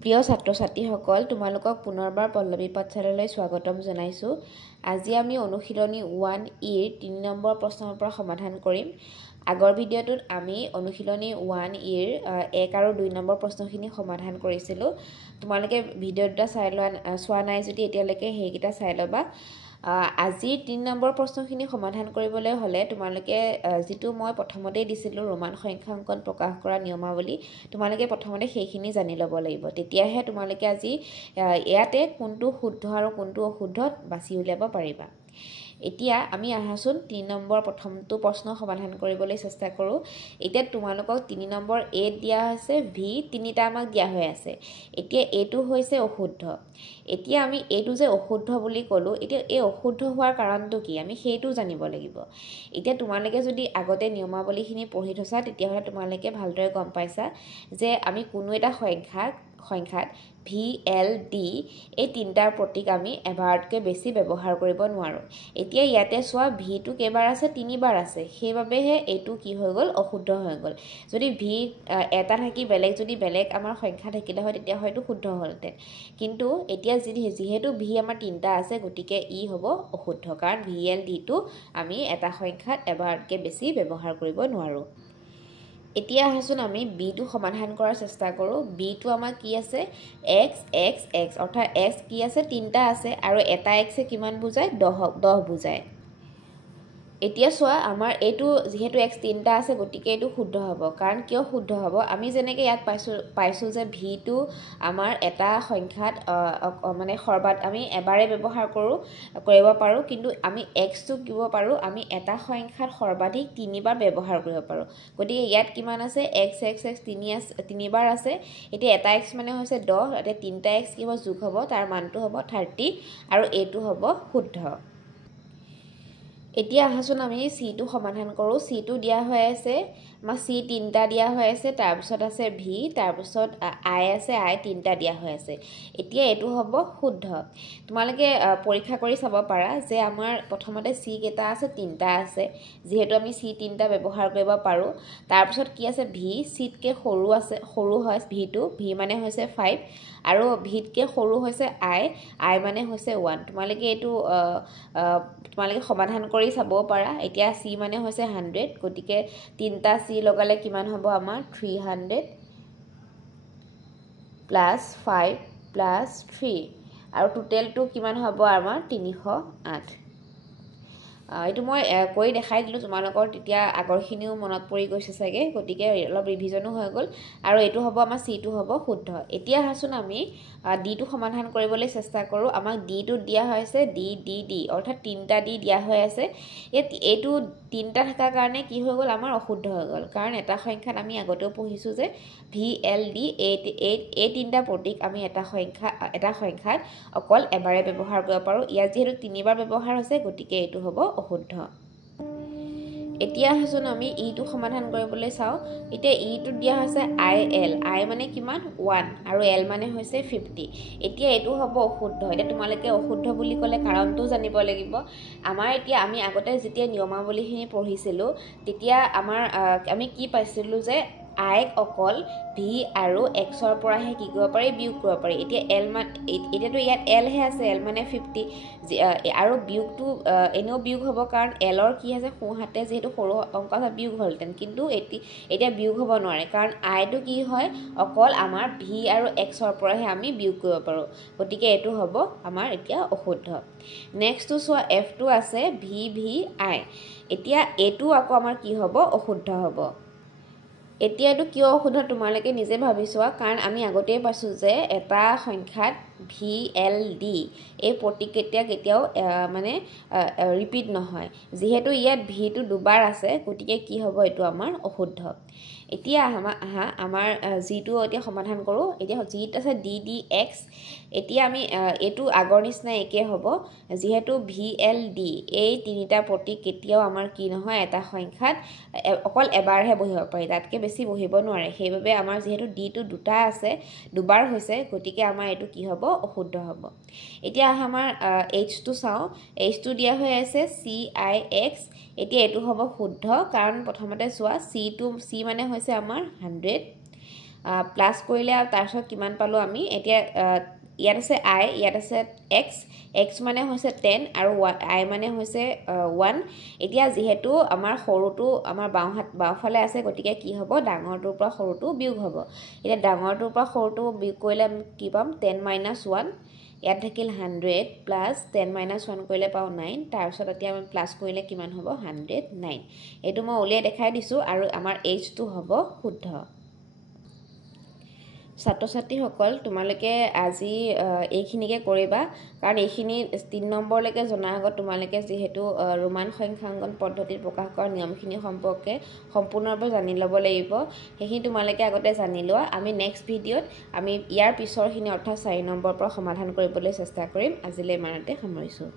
প্ৰিয় ছাত্ৰ-ছাত্ৰীসকল তোমালোকক পুনৰবাৰ পল্লৱী পাঠশালালৈ স্বাগতম জনাইছোঁ। আজি আমি অনুশীলনী 1E 3 নম্বৰ প্ৰশ্নৰ পৰা সমাধান কৰিম। আগৰ ভিডিঅ'টোত আমি অনুশীলনী 1E 1 আৰু 2 নম্বৰ প্ৰশ্নখিনি সমাধান কৰিছিলোঁ। তোমালোকে ভিডিঅ' দুটা চোৱা নাই যদি এতিয়ালৈকে সেইকেইটা চাই ল'বা। আজি 3 নম্বৰ প্ৰশ্নখিনি সমাধান কৰিবলৈ হ'লে তোমালোকে যিটো মই প্ৰথমতেই দিছিলোঁ ৰোমান সংখ্যা অংকন প্ৰকাশ কৰা নিয়মাৱলী তোমালোকে প্ৰথমতে সেইখিনি জানি ল'ব লাগিব। তেতিয়াহে তোমালোকে আজি ইয়াতে কোনটো শুদ্ধ আৰু কোনটো অশুদ্ধ বাছি উলিয়াব পাৰিবা। এতিয়া আমি আহাচোন 3 নম্বৰ প্ৰথমটো প্ৰশ্ন সমাধান কৰিবলৈ চেষ্টা কৰোঁ। এতিয়া তোমালোকক 3 নম্বৰ A দিয়া হৈছে, V তিনিটা আমাক দিয়া হৈ আছে। এতিয়া এইটো হৈছে অশুদ্ধ। এতিয়া আমি এইটো যে অশুদ্ধ বুলি ক'লোঁ, এতিয়া এই অশুদ্ধ হোৱাৰ কাৰণটো কি আমি সেইটো জানিব লাগিব। এতিয়া তোমালোকে যদি আগতে নিয়মাৱলীখিনি পঢ়ি থৈছা তেতিয়াহ'লে তোমালোকে ভালদৰে গম পাইছা যে আমি কোনো এটা সংখ্যাত V, L, D এই তিনিটাৰ প্ৰতীক আমি এবাৰতকৈ বেছি ব্যৱহাৰ কৰিব নোৱাৰোঁ। এতিয়া ইয়াতে চোৱা ভিটো কেইবাৰ আছে, 3 বাৰ আছে, সেইবাবেহে এইটো কি হৈ গ'ল, অশুদ্ধ হৈ গ'ল। যদি V এটা থাকি যদি বেলেগ আমাৰ সংখ্যা থাকিলে হয় তেতিয়া হয়তো শুদ্ধ হ'লহেঁতেন। কিন্তু এতিয়া যিহেতু V আমাৰ 3টা আছে গতিকে ই হ'ব অশুদ্ধ, কাৰণ V, L, D টো আমি এটা সংখ্যাত এবাৰতকৈ বেছি ব্যৱহাৰ কৰিব নোৱাৰোঁ। এতিয়া আহাচোন আমি বিটো সমাধান কৰাৰ চেষ্টা কৰোঁ। বিটো আমাৰ কি আছে, x x x, অৰ্থাৎ x কি আছে, 3টা আছে আৰু এটা xে কিমান বুজায়, 10 বুজায়। এতিয়া চোৱা আমাৰ এইটো যিহেতু x 3টা আছে গতিকে এইটো শুদ্ধ হ'ব। কাৰণ কিয় শুদ্ধ হ'ব, আমি যেনেকৈ ইয়াত পাইছোঁ যে ভিটো আমাৰ এটা সংখ্যাত মানে আমি এবাৰে ব্যৱহাৰ কৰিব পাৰোঁ, কিন্তু আমি xটো দিব পাৰোঁ আমি এটা সংখ্যাত সৰ্বাধিক 3 বাৰ ব্যৱহাৰ কৰিব পাৰোঁ। গতিকে ইয়াত কিমান আছে, x x x 3 বাৰ আছে। এতিয়া এটা x মানে হৈছে 10, এতিয়া 3টা x কি হ'ব, যোগ হ'ব, তাৰ মানটো হ'ব 30 আৰু এইটো হ'ব শুদ্ধ। এতিয়া আহাচোন আমি চিটো সমাধান কৰোঁ। চিটো দিয়া হৈ আছে আমাৰ C 3টা দিয়া হৈ আছে, তাৰপিছত আছে V, তাৰপিছত I আছে, I 3টা দিয়া হৈ আছে। এতিয়া এইটো হ'ব শুদ্ধ। তোমালোকে পৰীক্ষা কৰি চাব পাৰা যে আমাৰ প্ৰথমতে C কেইটা আছে, 3টা আছে, যিহেতু আমি C 3টা ব্যৱহাৰ কৰিব পাৰোঁ। তাৰপিছত কি আছে, V Cতকৈ সৰু হয় ভিটো, V মানে হৈছে 5 আৰু Vতকৈ সৰু হৈছে I মানে হৈছে 1। তোমালোকে এইটো সমাধান কৰি চাব পাৰা। এতিয়া C মানে হৈছে 100, গতিকে 3টা C লগালে কিমান হ'ব আমাৰ 300 প্লাছ 5 প্লাছ 3 আৰু টোটেলটো কিমান হ'ব আমাৰ 308। এইটো মই কৰি দেখাই দিলোঁ তোমালোকৰ, তেতিয়া আগৰখিনিও মনত পৰি গৈছে চাগে, গতিকে অলপ ৰিভিজনো হৈ গ'ল আৰু এইটো হ'ব আমাৰ চিটো হ'ব শুদ্ধ। এতিয়া আহাচোন আমি ডিটো সমাধান কৰিবলৈ চেষ্টা কৰোঁ। আমাক ডিটো দিয়া হৈছে ডি অৰ্থাৎ 3টা ডি দিয়া হৈ আছে। এইটো 3টা থকাৰ কাৰণে কি হৈ গ'ল, আমাৰ অশুদ্ধ হৈ গ'ল, কাৰণ এটা সংখ্যাত আমি আগতেও পঢ়িছোঁ যে V, L, D এই 3টা প্ৰতীক আমি এটা সংখ্যাত অকল এবাৰে ব্যৱহাৰ কৰিব পাৰোঁ। ইয়াত যিহেতু 3 বাৰ ব্যৱহাৰ হৈছে গতিকে এইটো হ'ব অশুদ্ধ। এতিয়া আহাচোন আমি ইটো সমাধান কৰিবলৈ চাওঁ। এতিয়া ইটো দিয়া হৈছে IL, I মানে কিমান 1 আৰু L মানে হৈছে 50। এতিয়া এইটো হ'ব অশুদ্ধ। এতিয়া তোমালোকে অশুদ্ধ বুলি ক'লে কাৰণটো জানিব লাগিব। এতিয়া আমি আগতে যেতিয়া নিয়মাৱলীখিনি পঢ়িছিলোঁ তেতিয়া আমি কি পাইছিলোঁ যে I অকল V আৰু Xৰ পৰাহে কি কৰিব পাৰি, বিয়োগ কৰিব পাৰি। এতিয়া এতিয়াতো ইয়াত L হে আছে, L মানে 50 আৰু বিয়োগটো এনেও বিয়োগ হ'ব, কাৰণ Lৰ কি আছে সোঁহাতে যিহেতু সৰু অংক আছে বিয়োগ হ'লহেঁতেন, কিন্তু এতিয়া বিয়োগ হ'ব নোৱাৰে, কাৰণ Iটো কি হয় অকল আমাৰ V আৰু Xৰ পৰাহে আমি বিয়োগ কৰিব পাৰোঁ। গতিকে এইটো হ'ব আমাৰ এতিয়া অশুদ্ধ। নেক্সটটো চোৱা Fটো আছে VI। এতিয়া এইটো আকৌ আমাৰ কি হ'ব, অশুদ্ধ হ'ব। এতিয়া এইটো কিয় অশুদ্ধ তোমালোকে নিজে ভাবি চোৱা, কাৰণ আমি আগতেই পাইছোঁ যে এটা সংখ্যাত V, L, D এই প্ৰতীক কেতিয়াও মানে ৰিপিট নহয়। যিহেতু ইয়াত Vটো 2 বাৰ আছে গতিকে কি হ'ব, এইটো আমাৰ অশুদ্ধ। এতিয়া আমাৰ যিটো এতিয়া সমাধান কৰোঁ। এতিয়া যিটো আছে DX, এতিয়া আমি এইটো আগৰ নিচিনা একে হ'ব, যিহেতু V, L, D এই 3টা প্ৰতীক কেতিয়াও আমাৰ কি নহয়, এটা সংখ্যাত অকল এবাৰহে বহিব পাৰি, তাতকৈ বেছি বহিব নোৱাৰে। সেইবাবে আমাৰ যিহেতু ডিটো 2টা আছে, 2 বাৰ হৈছে, গতিকে আমাৰ এইটো কি হ'ব, অশুদ্ধ হ'ব। এতিয়া আমাৰ Hটো চাওঁ। Hটো দিয়া হৈ আছে CIX। এতিয়া এইটো হ'ব শুদ্ধ, কাৰণ প্ৰথমতে চোৱা C মানে হৈছে আমাৰ 100 প্লাছ কৰিলে আৰু তাৰপিছত কিমান পালোঁ আমি এতিয়া ইয়াত আছে আই ইয়াত আছে এক্স মানে হৈছে 10 আৰু আই মানে হৈছে 1 এতিয়া যিহেতু আমাৰ সৰুটো আমাৰ বাওঁফালে আছে গতিকে কি হ'ব ডাঙৰটোৰ পৰা সৰুটো বিয়োগ হ'ব এতিয়া ডাঙৰটোৰ পৰা সৰুটো বিয়োগ কৰিলে আমি কি পাম 10 - 1 ইয়াত থাকিল 100 প্লাছ 10 - 1 কৰিলে পাওঁ 9 তাৰপিছত এতিয়া আমি প্লাছ কৰিলে কিমান হ'ব 109 এইটো মই উলিয়াই দেখাই দিছোঁ আৰু আমাৰ এইচটো হ'ব শুদ্ধ ছাত্ৰ ছাত্ৰীসকল তোমালোকে আজি এইখিনিকে কৰিবা কাৰণ এইখিনি 3 নম্বৰলৈকে জনাৰ আগত তোমালোকে যিহেতু ৰোমান সংখ্যাংকন পদ্ধতিত প্ৰকাশ কৰা নিয়মখিনি সম্পৰ্কে সম্পূৰ্ণৰূপে জানি ল'ব লাগিব সেইখিনি তোমালোকে আগতে জানি লোৱা আমি নেক্সট ভিডিঅ'ত আমি ইয়াৰ পিছৰখিনি অৰ্থাৎ 4 নম্বৰৰ পৰা সমাধান কৰিবলৈ চেষ্টা কৰিম আজিলৈ ইমানতে সামৰিছোঁ